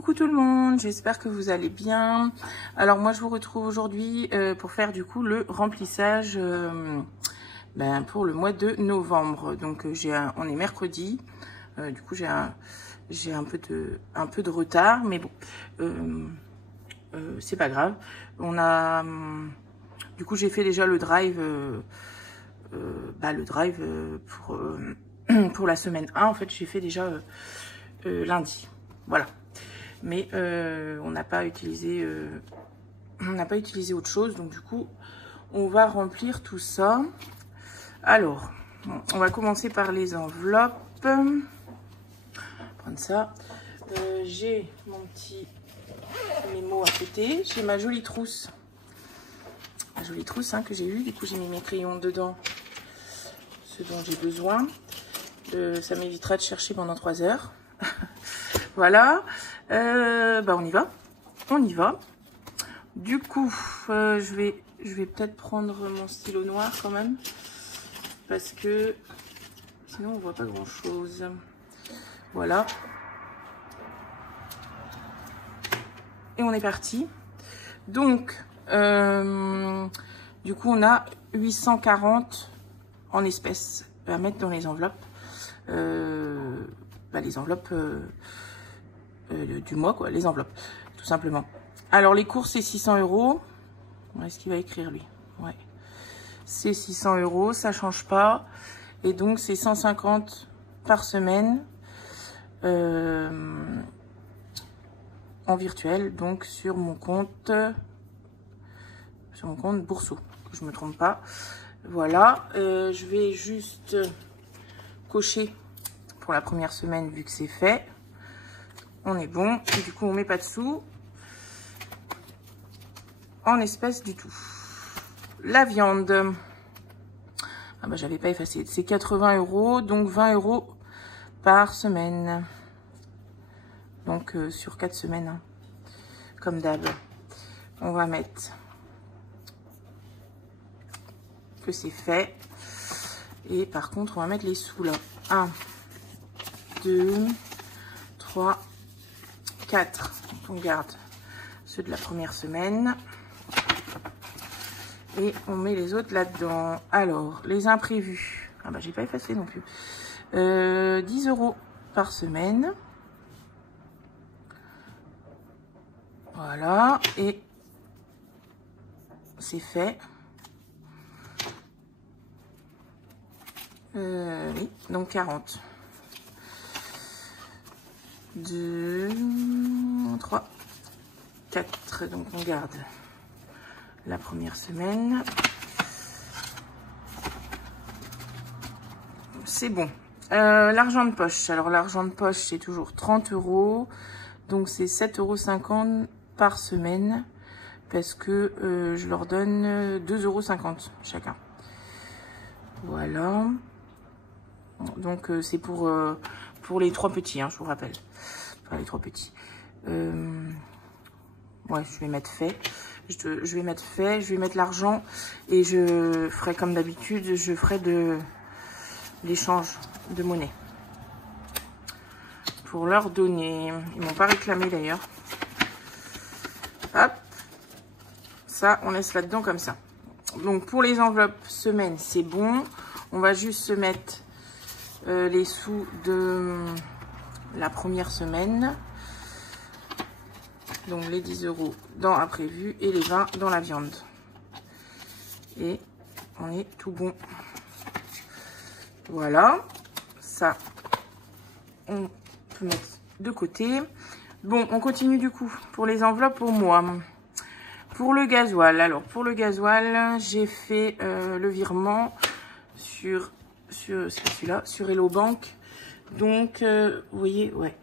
Coucou tout le monde, j'espère que vous allez bien. Alors moi je vous retrouve aujourd'hui pour faire du coup le remplissage pour le mois de novembre. Donc on est mercredi, du coup j'ai un peu de retard, mais bon, c'est pas grave. Du coup j'ai fait déjà le drive, pour la semaine 1. En fait j'ai fait déjà lundi, voilà. Mais on n'a pas utilisé autre chose, donc du coup on va remplir tout ça. Alors on va commencer par les enveloppes. Prendre ça. J'ai mon petit mémo à côté, j'ai ma jolie trousse, que j'ai eue. Du coup j'ai mis mes crayons dedans, ce dont j'ai besoin. Ça m'évitera de chercher pendant 3 heures. Voilà, on y va. Du coup, je vais peut-être prendre mon stylo noir quand même, parce que sinon on voit pas grand chose. Voilà. Et on est parti. Donc, du coup, on a 840 en espèces à mettre dans les enveloppes. Les enveloppes du mois, quoi, les enveloppes, tout simplement. Alors les courses c'est 600 €. Est-ce qu'il va écrire lui? Ouais, c'est 600 €, ça change pas. Et donc c'est 150 par semaine en virtuel, donc sur mon compte Bourseau, que je me trompe pas. Voilà, je vais juste cocher pour la première semaine vu que c'est fait. On est bon, et du coup on met pas de sous en espèces du tout. La viande, j'avais pas effacé, c'est 80 €, donc 20 € par semaine, donc sur 4 semaines, hein, comme d'hab. On va mettre que c'est fait, et par contre on va mettre les sous là. 1, 2, 3, 4. On garde ceux de la première semaine et on met les autres là-dedans. Alors, les imprévus. J'ai pas effacé non plus. 10 € par semaine. Voilà. Et c'est fait. Oui, donc 40. 2, 3, 4. Donc on garde la première semaine. C'est bon. L'argent de poche. Alors l'argent de poche c'est toujours 30 €. Donc c'est 7,50 € par semaine. Parce que je leur donne 2,50 € chacun. Voilà. Donc c'est pour les 3 petits, hein, je vous rappelle. Enfin, les 3 petits. Ouais, je vais mettre fait. Je vais mettre l'argent et je ferai comme d'habitude, je ferai de l'échange de monnaie pour leur donner. Ils m'ont pas réclamé d'ailleurs. Hop, ça on laisse là-dedans comme ça. Donc pour les enveloppes semaine, c'est bon. On va juste se mettre les sous de la première semaine. Donc les 10 € dans imprévu et les 20 dans la viande. Et on est tout bon. Voilà. Ça, on peut mettre de côté. Bon, on continue du coup pour les enveloppes pour moi. Pour le gasoil. Alors pour le gasoil, j'ai fait le virement sur celui-là, sur Hello Bank. Donc, vous voyez, ouais.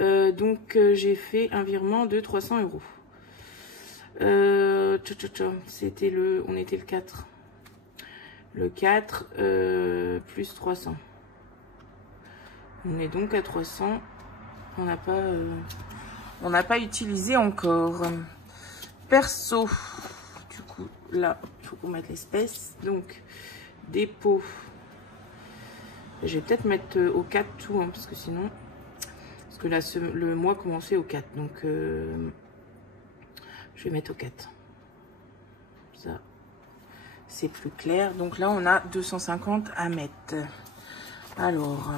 J'ai fait un virement de 300 €. C'était on était le 4. Le 4 plus 300. On est donc à 300. On n'a pas utilisé encore. Perso, du coup, là, il faut qu'on mette l'espèce. Donc, dépôt. Je vais peut-être mettre au 4 tout, hein, parce que sinon Parce que là, le mois commençait au 4. Donc, je vais mettre au 4. Ça, c'est plus clair. Donc là, on a 250 à mettre. Alors,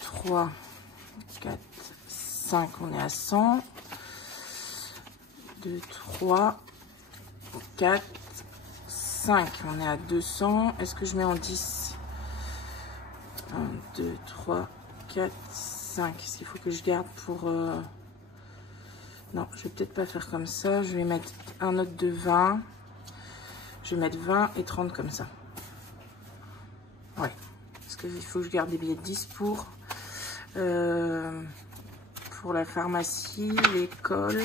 3, 4, 5, on est à 100. 2, 3, 4, 5, on est à 200. Est-ce que je mets en 10? 1, 2, 3, 4, 5. S'il faut que je garde pour... Non, je vais peut-être pas faire comme ça. Je vais mettre un note de 20. Je vais mettre 20 et 30 comme ça. Ouais. Parce qu'il faut que je garde des billets de 10 pour la pharmacie, l'école.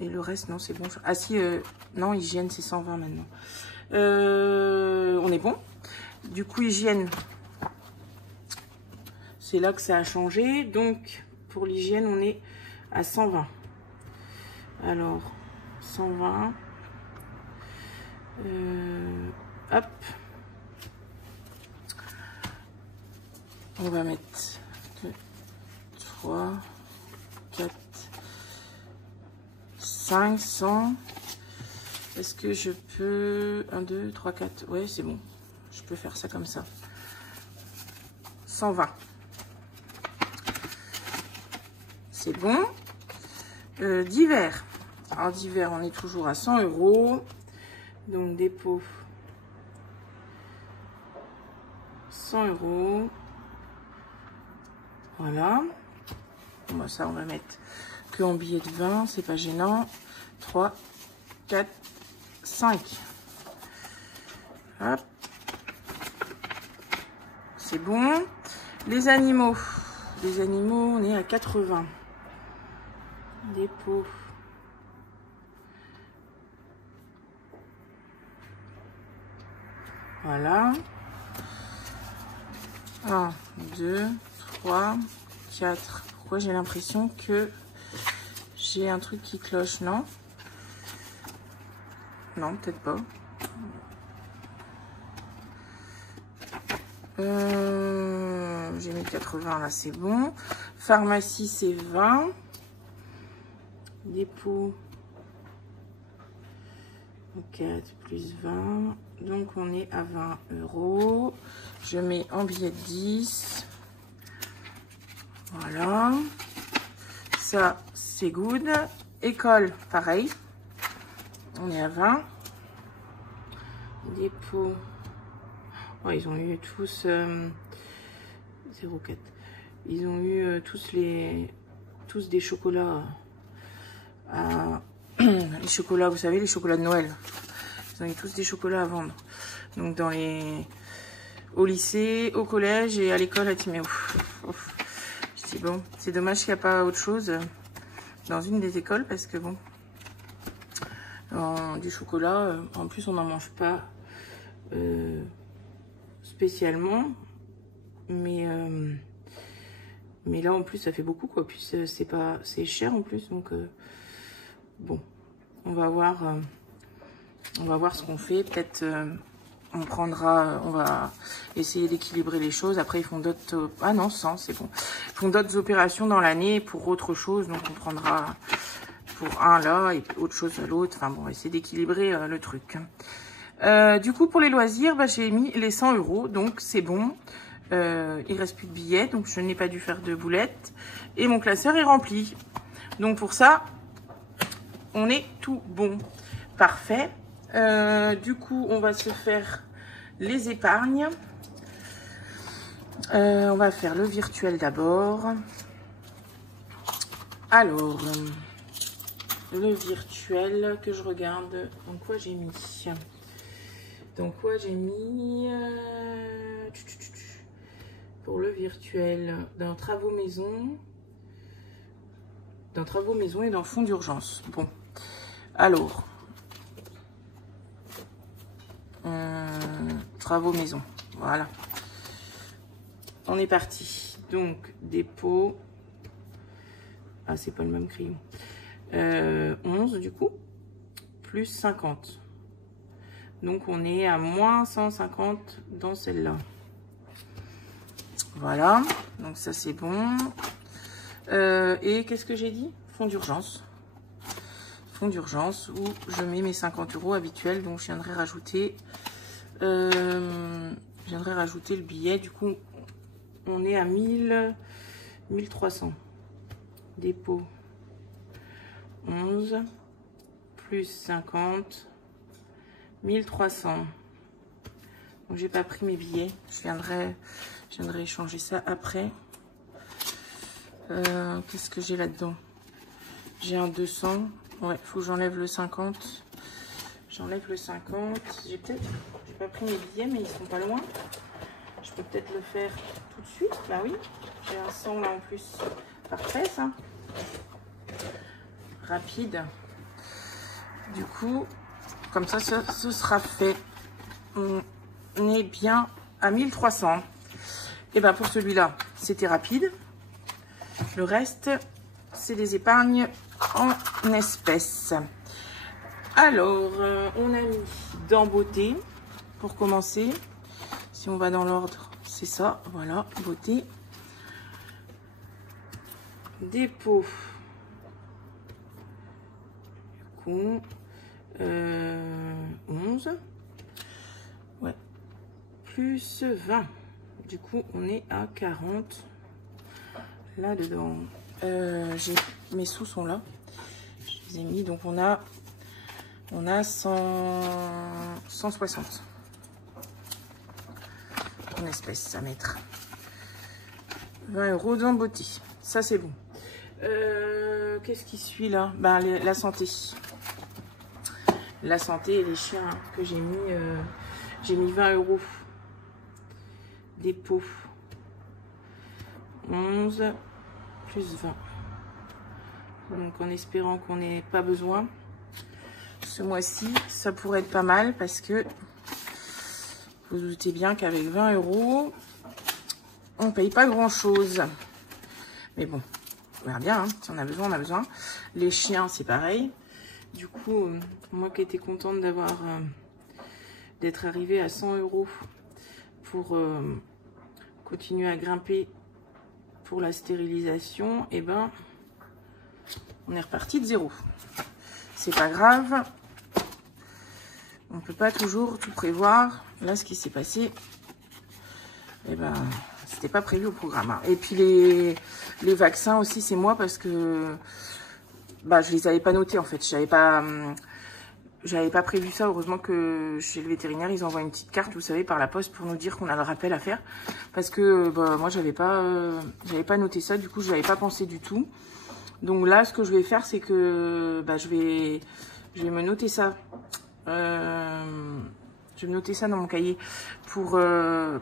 Et le reste, non, c'est bon. Ah si, non, hygiène, c'est 120 maintenant. On est bon. Du coup, hygiène, c'est là que ça a changé. Donc, pour l'hygiène, on est à 120. Alors, 120. Hop. On va mettre 2, 3, 4, 500. Est-ce que je peux... 1, 2, 3, 4. Ouais, c'est bon. Je peux faire ça comme ça. 120. C'est bon. Divers. Alors, divers, on est toujours à 100 €. Donc, dépôt. 100 €. Voilà. Bon, bah, ça, on va mettre que en billet de 20. C'est pas gênant. 3, 4, 5. Hop. C'est bon. Les animaux. Les animaux, on est à 80. Dépôt. Voilà. 1, 2, 3, 4. Pourquoi j'ai l'impression que j'ai un truc qui cloche, non? Non, peut-être pas. J'ai mis 80 là, c'est bon. Pharmacie, c'est 20. Dépôt. 4 plus 20. Donc, on est à 20 €. Je mets en billet de 10. Voilà. Ça, c'est good. École, pareil. On est à 20. Dépôt. Oh, ils ont eu tous 0,4. Ils ont eu tous des chocolats. Les chocolats, vous savez, les chocolats de Noël. Ils ont eu tous des chocolats à vendre. Donc au lycée, au collège et à l'école à Timéo. Je dis bon, c'est dommage qu'il n'y a pas autre chose dans une des écoles parce que bon, du chocolat, en plus on n'en mange pas spécialement, mais là en plus ça fait beaucoup quoi. Puis c'est cher en plus, donc bon, on va voir ce qu'on fait. Peut-être on va essayer d'équilibrer les choses. Après ils font d'autres, ah non, 100 c'est bon, ils font d'autres opérations dans l'année pour autre chose, donc on prendra pour un là et autre chose à l'autre. Enfin bon, on va essayer d'équilibrer le truc. Du coup pour les loisirs, bah, j'ai mis les 100 €, donc c'est bon. Il reste plus de billets, donc je n'ai pas dû faire de boulettes et mon classeur est rempli. Donc pour ça, on est tout bon. Parfait. Du coup, on va se faire les épargnes. On va faire le virtuel d'abord. Alors, le virtuel que je regarde. Dans quoi j'ai mis? Dans quoi j'ai mis pour le virtuel? Dans travaux maison. Dans travaux maison et dans fonds d'urgence. Bon. Alors. Travaux maison. Voilà. On est parti. Donc, dépôt. Ah, c'est pas le même crayon. 11 du coup. Plus 50. Donc, on est à moins 150 dans celle-là. Voilà, donc ça c'est bon. Et qu'est-ce que j'ai dit? Fonds d'urgence. Fonds d'urgence où je mets mes 50 € habituels. Donc je viendrai rajouter le billet. Du coup, on est à 1300. Dépôt 11 plus 50, 1300. Donc j'ai pas pris mes billets. Je viendrai échanger ça après. Qu'est-ce que j'ai là-dedans? J'ai un 200. Ouais, faut que j'enlève le 50. J'enlève le 50. J'ai pas pris mes billets, mais ils sont pas loin. Je peux peut-être le faire tout de suite. Bah oui, j'ai un 100 là en plus. Parfait ça. Rapide. Du coup, comme ça, ce sera fait. On est bien à 1300. Et ben pour celui-là, c'était rapide. Le reste, c'est des épargnes en espèces. Alors, on a mis dans beauté, pour commencer. Si on va dans l'ordre, c'est ça. Voilà, beauté. Dépôt. Du coup, 11. Ouais. Plus 20. Du coup, on est à 40. Là-dedans. Mes sous sont là. Je les ai mis. Donc, on a 160 en espèces à mettre. 20 € dans beauté. Ça, c'est bon. Qu'est-ce qui suit là? Ben, la santé. La santé et les chiens que j'ai mis 20 €. Dépôt. 11 plus 20. Donc en espérant qu'on n'ait pas besoin. Ce mois-ci, ça pourrait être pas mal parce que vous vous doutez bien qu'avec 20 €, on paye pas grand-chose. Mais bon, on verra bien. Hein. Si on a besoin, on a besoin. Les chiens, c'est pareil. Du coup, moi qui étais contente d'être arrivée à 100 € pour continuer à grimper pour la stérilisation, et ben, on est reparti de zéro. C'est pas grave. On peut pas toujours tout prévoir. Là, ce qui s'est passé, et ben, c'était pas prévu au programme. Hein. Et puis les vaccins aussi, c'est moi parce que bah, je les avais pas notés en fait. J'avais pas prévu ça. Heureusement que chez le vétérinaire, ils envoient une petite carte, vous savez, par la poste pour nous dire qu'on a le rappel à faire. Parce que bah, moi, j'avais pas noté ça. Du coup, je n'avais pas pensé du tout. Donc là, ce que je vais faire, c'est que bah, je vais me noter ça. Je vais me noter ça dans mon cahier pour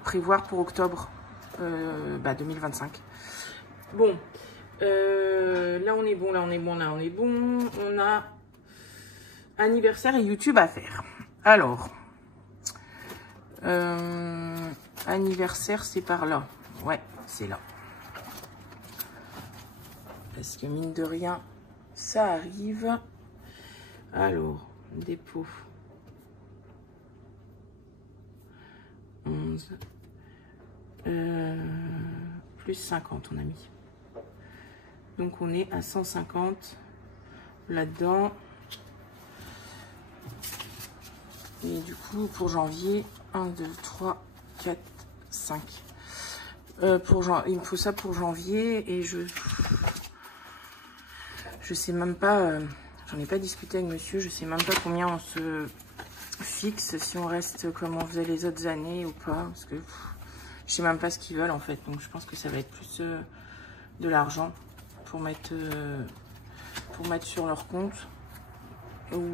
prévoir pour octobre 2025. Bon, là on est bon, là on est bon, là on est bon. On a anniversaire et YouTube à faire. Alors, anniversaire, c'est par là. Ouais, c'est là. Parce que mine de rien, ça arrive. Alors, dépôt. 11. Plus 50, on a mis. Donc, on est à 150 là-dedans. Et du coup, pour janvier, 1, 2, 3, 4, 5. Il me faut ça pour janvier et je sais même pas, j'en ai pas discuté avec monsieur, je sais même pas combien on se fixe, si on reste comme on faisait les autres années ou pas, parce que je sais même pas ce qu'ils veulent en fait, donc je pense que ça va être plus de l'argent pour mettre sur leur compte ou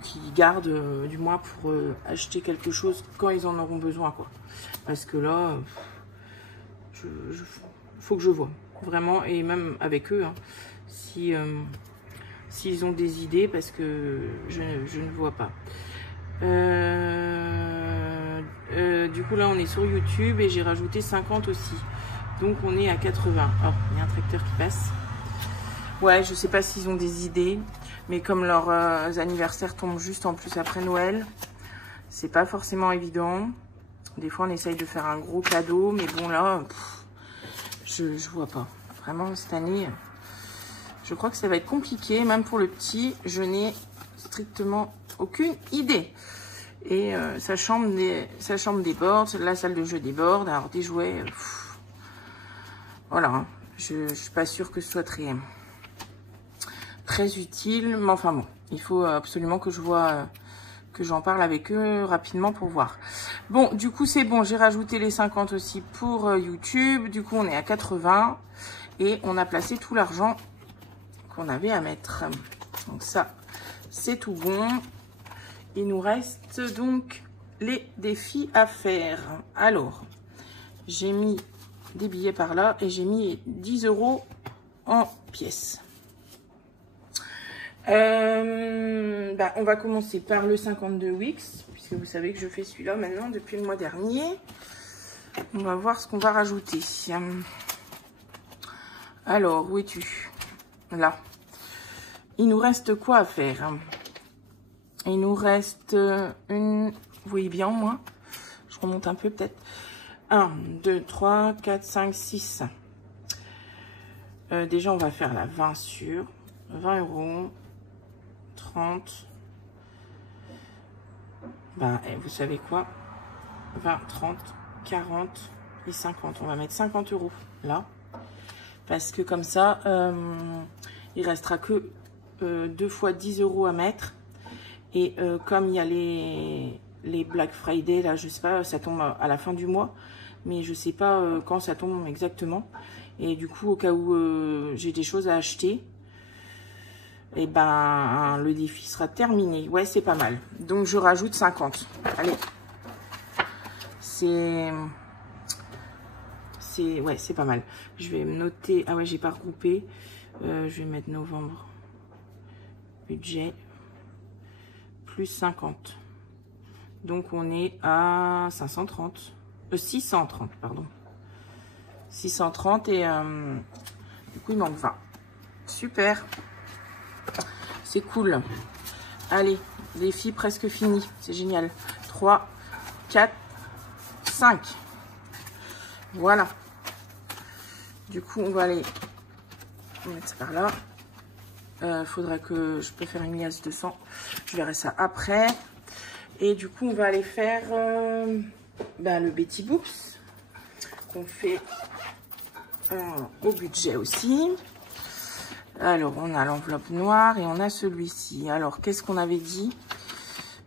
qui gardent du moins pour acheter quelque chose quand ils en auront besoin quoi. Parce que là, faut que je vois vraiment, et même avec eux, hein, s'ils ont des idées, parce que je ne vois pas. Du coup là on est sur YouTube et j'ai rajouté 50 aussi. Donc on est à 80. Oh, il y a un tracteur qui passe. Ouais, je sais pas s'ils ont des idées, mais comme leurs anniversaires tombent juste en plus après Noël, c'est pas forcément évident. Des fois, on essaye de faire un gros cadeau, mais bon, là, je vois pas. Vraiment, cette année, je crois que ça va être compliqué. Même pour le petit, je n'ai strictement aucune idée. Et sa chambre déborde, la salle de jeu déborde. Alors, des jouets, voilà. Hein. Je suis pas sûre que ce soit très utile. Mais enfin bon, il faut absolument que je vois... que j'en parle avec eux rapidement pour voir. Bon, du coup, c'est bon. J'ai rajouté les 50 aussi pour YouTube. Du coup, on est à 80. Et on a placé tout l'argent qu'on avait à mettre. Donc ça, c'est tout bon. Il nous reste donc les défis à faire. Alors, j'ai mis des billets par là et j'ai mis 10 € en pièces. On va commencer par le 52 Wix, puisque vous savez que je fais celui-là maintenant depuis le mois dernier. On va voir ce qu'on va rajouter. Alors, où es-tu? Là. Il nous reste quoi à faire? Il nous reste une... Vous voyez bien, moi? Je remonte un peu, peut-être. 1, 2, 3, 4, 5, 6. Déjà, on va faire la 20 sur 20 €. 30. Et vous savez quoi? 20, 30, 40 et 50. On va mettre 50 € là. Parce que comme ça, il restera que 2 fois 10 € à mettre. Et comme il y a les Black Friday, là, je sais pas, ça tombe à la fin du mois. Mais je sais pas quand ça tombe exactement. Et du coup, au cas où j'ai des choses à acheter, et le défi sera terminé. Ouais, c'est pas mal. Donc, je rajoute 50. Allez. Ouais, c'est pas mal. Je vais me noter. Ah ouais, j'ai pas regroupé. Je vais mettre novembre. Budget. Plus 50. Donc, on est à 530. 630, pardon. 630 et du coup, il manque 20. Super. C'est cool. Allez, défi presque fini. C'est génial. 3, 4, 5. Voilà. Du coup, on va aller mettre ça par là. Faudra que je peux faire une liasse de sang. Je verrai ça après. Et du coup, on va aller faire le Betty Boops qu'on fait au budget aussi. Alors, on a l'enveloppe noire et on a celui-ci. Alors, qu'est-ce qu'on avait dit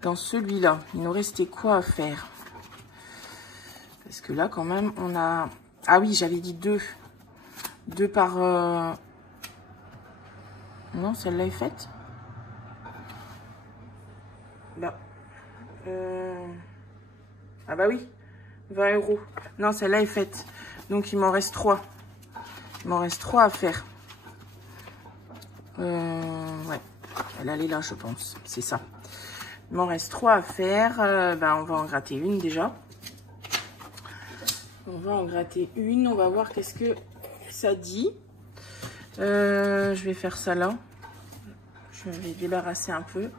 dans celui-là? Il nous restait quoi à faire? Parce que là, quand même, on a... Ah oui, j'avais dit 2. 2 par... Non, celle-là est faite. Ah bah oui, 20 €. Non, celle-là est faite. Donc, il m'en reste 3. Il m'en reste 3 à faire. Ouais, elle est là, je pense. C'est ça. Il m'en reste 3 à faire. On va en gratter une déjà. On va en gratter une. On va voir qu'est-ce que ça dit. Je vais faire ça là. Je vais débarrasser un peu.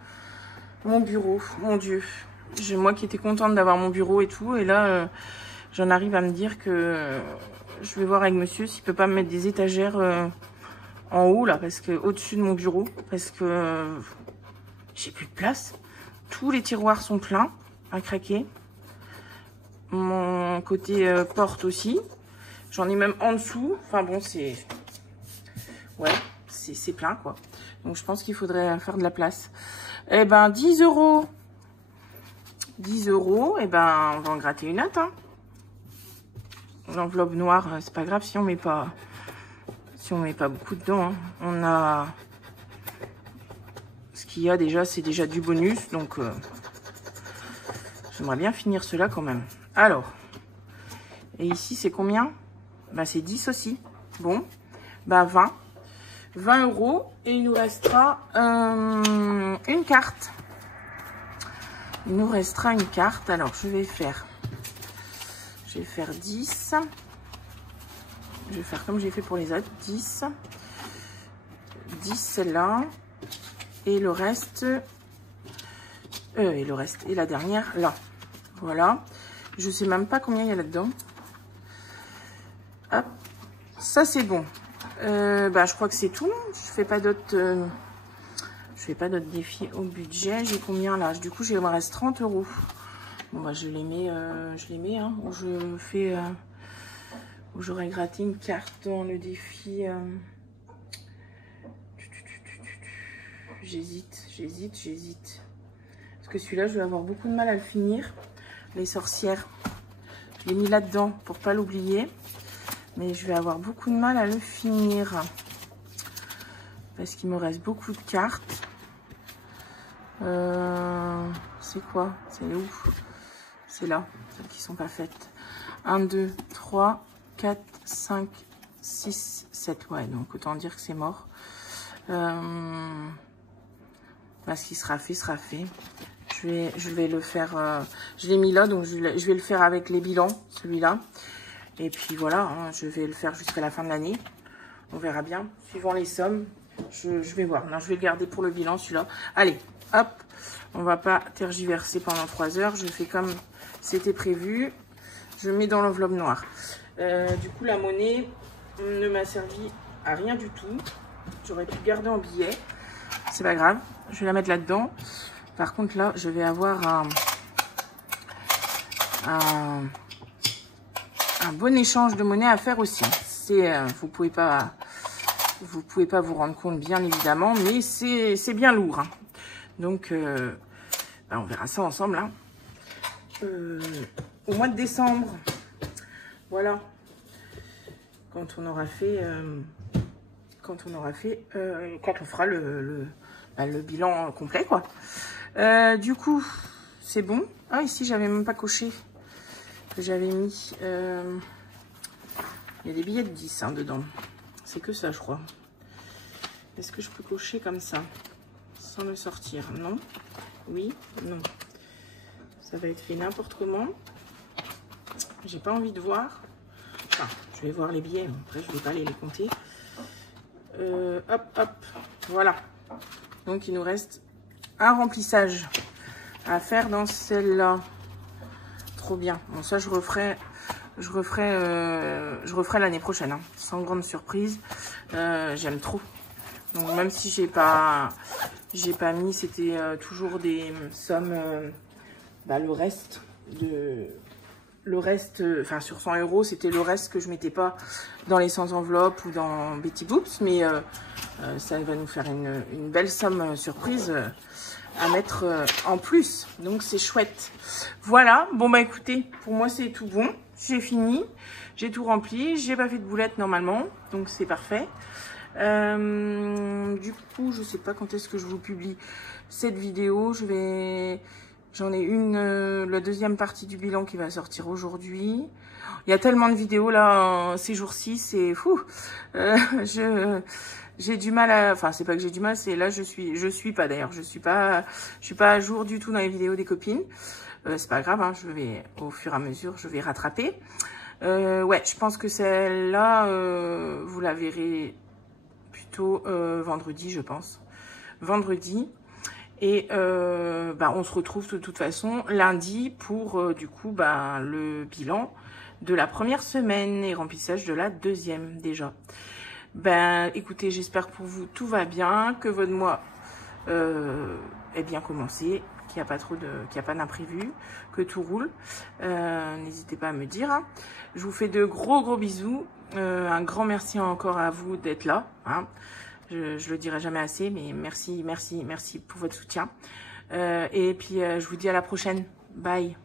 Mon bureau, mon Dieu. Moi qui étais contente d'avoir mon bureau et tout. Et là, j'en arrive à me dire que je vais voir avec monsieur s'il peut pas me mettre des étagères... en haut là, parce que au-dessus de mon bureau, parce que j'ai plus de place. Tous les tiroirs sont pleins à craquer. Mon côté porte aussi. J'en ai même en dessous. Enfin bon, c'est... Ouais, c'est plein quoi. Donc je pense qu'il faudrait faire de la place. 10 €. 10 €, on va en gratter une autre. Hein. L'enveloppe noire, c'est pas grave si on met pas... Si on met pas beaucoup dedans, hein. On a ce qu'il y a déjà, c'est déjà du bonus, donc j'aimerais bien finir cela quand même. Alors, et ici c'est combien? C'est 10 aussi. Bon, 20 € et il nous restera une carte. Il nous restera une carte. Alors je vais faire 10. Je vais faire comme j'ai fait pour les autres. 10 celle-là. Et le reste. Et la dernière là. Voilà. Je sais même pas combien il y a là-dedans. Hop, ça c'est bon. Bah, je crois que c'est tout. Je fais pas d'autres défis au budget. J'ai combien là? Du coup, il me reste 30 €. Bon, bah, je les mets, hein, où je fais, où j'aurais gratté une carte dans le défi. J'hésite. Parce que celui-là, je vais avoir beaucoup de mal à le finir. Les sorcières. Je l'ai mis là-dedans pour pas l'oublier. Mais je vais avoir beaucoup de mal à le finir. Parce qu'il me reste beaucoup de cartes. C'est quoi? C'est où? C'est là, celles qui sont pas faites. 1, 2, 3, 4, 5, 6, 7. Ouais, donc autant dire que c'est mort. Ce qui sera fait, sera fait. Je vais le faire. Je l'ai mis là, donc je vais le faire avec les bilans, celui-là. Et puis voilà, hein, je vais le faire jusqu'à la fin de l'année. On verra bien, suivant les sommes. Je vais voir. Non, je vais le garder pour le bilan, celui-là. Allez, hop. On va pas tergiverser pendant 3 heures. Je fais comme c'était prévu. Je mets dans l'enveloppe noire. Du coup, la monnaie ne m'a servi à rien du tout. J'aurais pu garder en billet. C'est pas grave. Je vais la mettre là-dedans. Par contre, là, je vais avoir un bon échange de monnaie à faire aussi. Vous pouvez pas vous rendre compte, bien évidemment, mais c'est bien lourd. Hein. Donc, on verra ça ensemble. Hein. Au mois de décembre, voilà. Quand on fera le bilan complet, quoi. Du coup, c'est bon. Ah, ici, j'avais même pas coché. Que j'avais mis. Il y a des billets de 10 hein, dedans. C'est que ça, je crois. Est-ce que je peux cocher comme ça? Sans le sortir? Non. Oui. Non. Ça va être fait n'importe comment. J'ai pas envie de voir. Enfin, je vais voir les billets. Après, je vais pas aller les compter. Hop. Voilà. Donc, il nous reste un remplissage à faire dans celle-là. Trop bien. Bon, ça, je referai l'année prochaine, hein, sans grande surprise. J'aime trop. Donc, même si j'ai pas mis, c'était toujours des sommes, le reste, enfin, sur 100 €, c'était le reste que je mettais pas dans les 100 enveloppes ou dans Betty Boops, mais ça va nous faire une belle somme surprise à mettre en plus, donc c'est chouette. Voilà, bon bah écoutez, pour moi c'est tout bon, j'ai fini, j'ai tout rempli, j'ai pas fait de boulettes normalement, donc c'est parfait. Du coup, je sais pas quand est-ce que je vous publie cette vidéo, j'en ai une, la deuxième partie du bilan qui va sortir aujourd'hui. Il y a tellement de vidéos là ces jours-ci, c'est fou. J'ai du mal à, enfin c'est pas que j'ai du mal, c'est là je suis pas d'ailleurs, je suis pas à jour du tout dans les vidéos des copines. C'est pas grave, hein, je vais au fur et à mesure, je vais rattraper. Ouais, je pense que celle-là, vous la verrez plutôt vendredi, je pense. Vendredi. Et on se retrouve de toute façon lundi pour du coup le bilan de la première semaine et remplissage de la deuxième déjà. Écoutez, j'espère que pour vous tout va bien, que votre mois est bien commencé, qu'il n'y a pas d'imprévu, que tout roule. N'hésitez pas à me dire. Hein. Je vous fais de gros bisous. Un grand merci encore à vous d'être là. Hein. Je le dirai jamais assez, mais merci pour votre soutien. Et puis je vous dis à la prochaine. Bye.